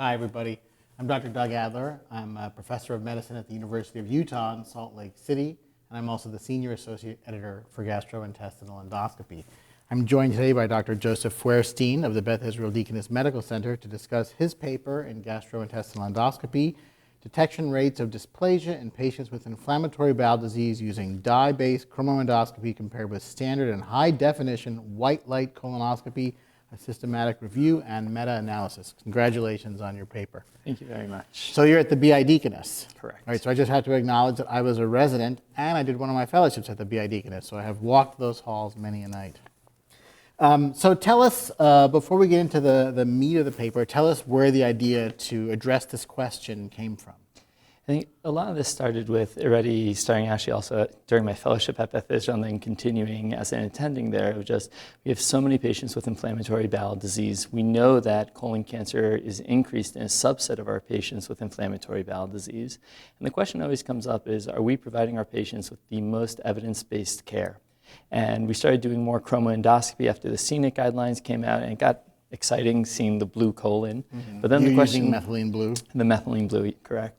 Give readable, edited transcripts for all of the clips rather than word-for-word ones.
Hi, everybody. I'm Dr. Doug Adler. I'm a professor of medicine at the University of Utah in Salt Lake City, and I'm also the senior associate editor for gastrointestinal endoscopy. I'm joined today by Dr. Joseph Feuerstein of the Beth Israel Deaconess Medical Center to discuss his paper in gastrointestinal endoscopy, detection rates of dysplasia in patients with inflammatory bowel disease using dye-based chromoendoscopy compared with standard and high-definition white light colonoscopy, a systematic review and meta-analysis. Congratulations on your paper. Thank you very much. So you're at the BI Deaconess. Correct. All right, so I just have to acknowledge that I was a resident and I did one of my fellowships at the BI Deaconess, so I have walked those halls many a night. So tell us, before we get into the meat of the paper, tell us where the idea to address this question came from. I think a lot of this started with already starting actually also during my fellowship at Beth Israel and then continuing as an attending there. It was just, we have so many patients with inflammatory bowel disease. We know that colon cancer is increased in a subset of our patients with inflammatory bowel disease. And the question always comes up is, are we providing our patients with the most evidence-based care? And we started doing more chromoendoscopy after the scenic guidelines came out, and it got exciting seeing the blue colon. Mm-hmm. But then You're the question, using methylene blue? The methylene blue, correct.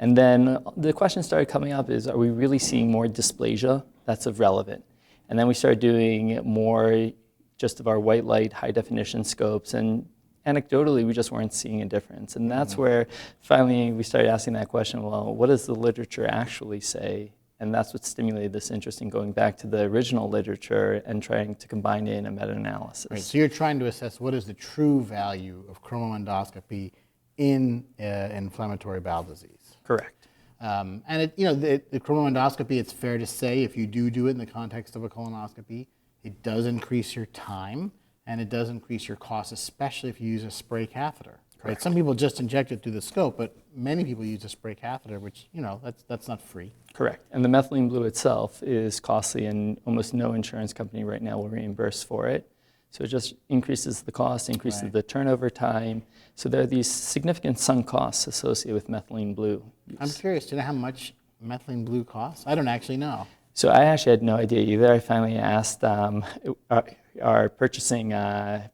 And then the question started coming up is, are we really seeing more dysplasia that's of relevant? And then we started doing more just of our white light, high definition scopes, and anecdotally, we just weren't seeing a difference. And that's where finally we started asking that question, well, what does the literature actually say? And that's what stimulated this interest in going back to the original literature and trying to combine it in a meta-analysis. Right, so you're trying to assess what is the true value of chromoendoscopy in inflammatory bowel disease. Correct. And the chromoendoscopy, it's fair to say, if you do it in the context of a colonoscopy, it does increase your time and it does increase your cost, especially if you use a spray catheter. Right? Some people just inject it through the scope, but many people use a spray catheter, which, that's not free. Correct. And the methylene blue itself is costly, and almost no insurance company right now will reimburse for it. So it just increases the cost, increases the turnover time. So there are these significant sunk costs associated with methylene blue use. I'm curious, do you know how much methylene blue costs? I don't actually know. So I actually had no idea either. I finally asked our purchasing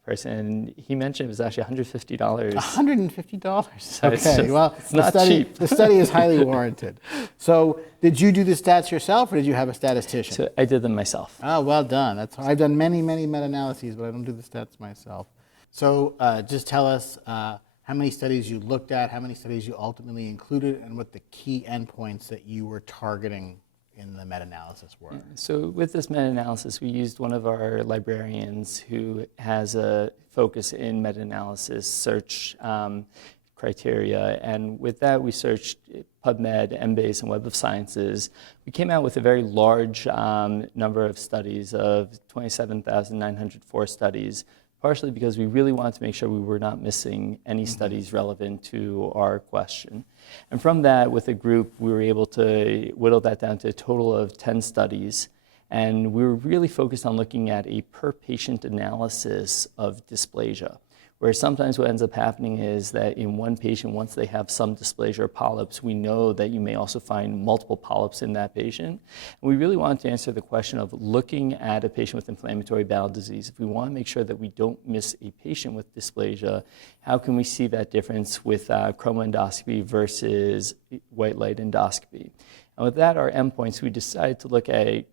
person. He mentioned it was actually $150. $150? So Okay, well, it's not cheap. The study is highly warranted. So did you do the stats yourself, or did you have a statistician? So I did them myself. Oh, well done. I've done many, many meta-analyses, but I don't do the stats myself. So just tell us how many studies you looked at, how many studies you ultimately included, and what the key endpoints that you were targeting in the meta-analysis were. So with this meta-analysis, we used one of our librarians who has a focus in meta-analysis search criteria. And with that, we searched PubMed, Embase, and Web of Sciences. We came out with a very large number of studies of 27,904 studies, partially because we really wanted to make sure we were not missing any studies relevant to our question. And from that, with a group, we were able to whittle that down to a total of 10 studies. And we were really focused on looking at a per-patient analysis of dysplasia, where sometimes what ends up happening is that in one patient, once they have some dysplasia or polyps, we know that you may also find multiple polyps in that patient. And we really wanted to answer the question of looking at a patient with inflammatory bowel disease. If we want to make sure that we don't miss a patient with dysplasia, how can we see that difference with chromoendoscopy versus white light endoscopy? And with that, our endpoints, we decided to look at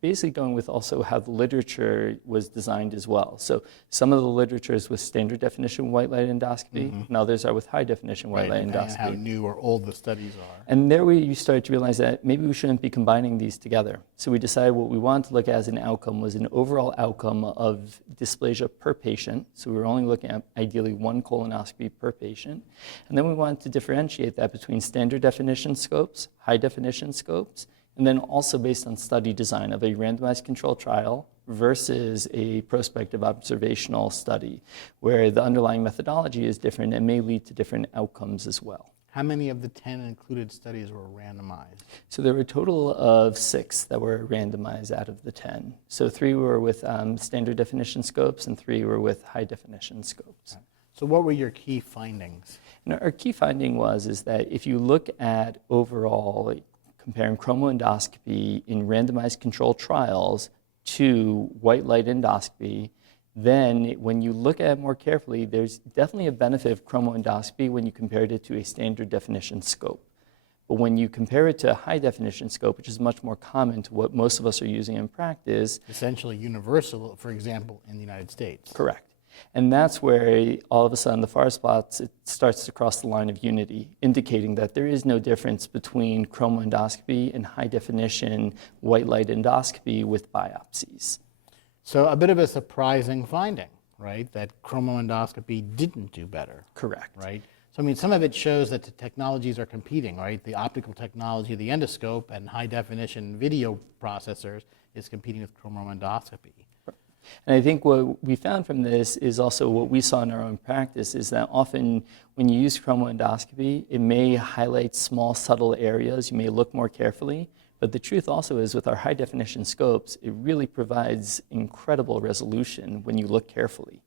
basically going with also how the literature was designed as well. So some of the literature is with standard definition white light endoscopy, and others are with high definition white light endoscopy. And how new or old the studies are. And there we started to realize that maybe we shouldn't be combining these together. So we decided what we wanted to look at as an outcome was an overall outcome of dysplasia per patient. So we were only looking at ideally one colonoscopy per patient. And then we wanted to differentiate that between standard definition scopes, high definition scopes, and then also based on study design of a randomized controlled trial versus a prospective observational study, where the underlying methodology is different and may lead to different outcomes as well. How many of the 10 included studies were randomized? So there were a total of 6 that were randomized out of the 10. So 3 were with standard definition scopes and 3 were with high definition scopes. Okay. So what were your key findings? And our key finding is that if you look at overall comparing chromoendoscopy in randomized controlled trials to white light endoscopy, then when you look at it more carefully, there's definitely a benefit of chromoendoscopy when you compared it to a standard definition scope. But when you compare it to a high definition scope, which is much more common to what most of us are using in practice. Essentially universal, for example, in the United States. Correct. And that's where all of a sudden the forest plots, it starts to cross the line of unity, indicating that there is no difference between chromoendoscopy and high definition white light endoscopy with biopsies. So a bit of a surprising finding, right? That chromoendoscopy didn't do better. Correct. Right? So, I mean, some of it shows that the technologies are competing, right? The optical technology, the endoscope, and high-definition video processors is competing with chromoendoscopy. And I think what we found from this is also what we saw in our own practice is that often when you use chromoendoscopy, it may highlight small, subtle areas. You may look more carefully. But the truth also is with our high-definition scopes, it really provides incredible resolution when you look carefully.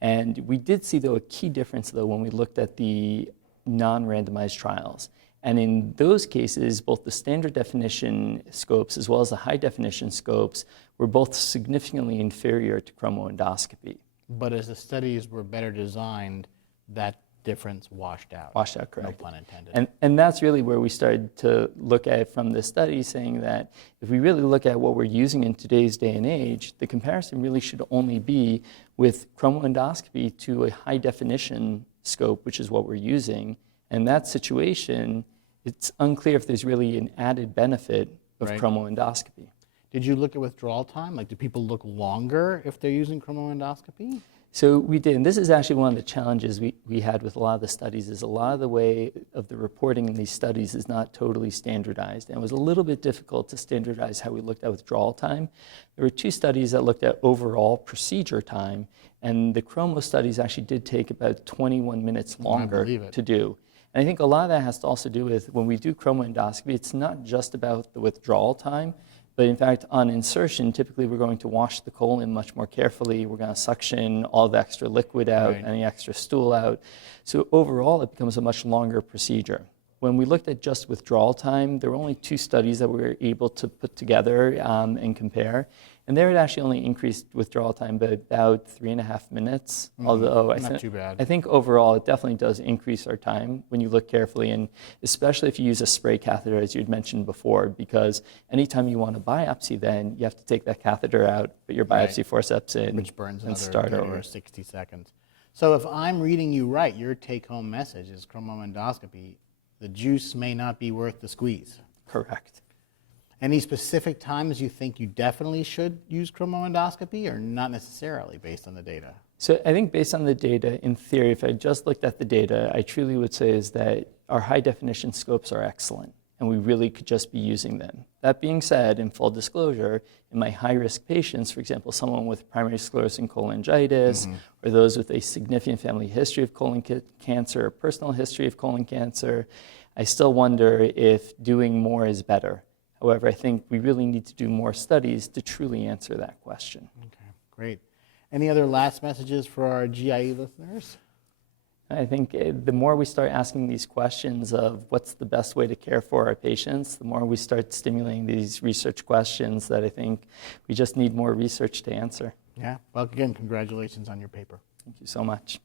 And we did see, though, a key difference, though, when we looked at the non-randomized trials. And in those cases, both the standard definition scopes as well as the high-definition scopes were both significantly inferior to chromoendoscopy. But as the studies were better designed, that difference washed out. Washed out, correct. No pun intended. And that's really where we started to look at it from the study, saying that if we really look at what we're using in today's day and age, the comparison really should only be with chromoendoscopy to a high definition scope, which is what we're using. In that situation, it's unclear if there's really an added benefit of chromoendoscopy. Did you look at withdrawal time? Like, do people look longer if they're using chromoendoscopy? So we did, and this is actually one of the challenges we had with a lot of the studies, is a lot of the way of the reporting in these studies is not totally standardized. And it was a little bit difficult to standardize how we looked at withdrawal time. There were 2 studies that looked at overall procedure time, and the chromo studies actually did take about 21 minutes longer to do. And I think a lot of that has to also do with when we do chromoendoscopy, it's not just about the withdrawal time, but in fact, on insertion, typically we're going to wash the colon much more carefully. We're going to suction all the extra liquid out, any extra stool out. So overall, it becomes a much longer procedure. When we looked at just withdrawal time, there were only 2 studies that we were able to put together and compare. And there it actually only increased withdrawal time by about 3.5 minutes. Although not too bad. I think overall it definitely does increase our time when you look carefully, and especially if you use a spray catheter, as you'd mentioned before, because anytime you want to biopsy, then you have to take that catheter out, put your biopsy forceps in, which burns and start over. 60 seconds. So if I'm reading you right, your take-home message is chromoendoscopy. The juice may not be worth the squeeze. Correct. Any specific times you think you definitely should use chromoendoscopy, or not necessarily based on the data? So I think based on the data, in theory, if I just looked at the data, I truly would say is that our high definition scopes are excellent, and we really could just be using them. That being said, in full disclosure, in my high-risk patients, for example, someone with primary sclerosing cholangitis, or those with a significant family history of colon cancer, or personal history of colon cancer, I still wonder if doing more is better. However, I think we really need to do more studies to truly answer that question. Okay, great. Any other last messages for our GIE listeners? I think the more we start asking these questions of what's the best way to care for our patients, the more we start stimulating these research questions that I think we just need more research to answer. Yeah, well, again, congratulations on your paper. Thank you so much.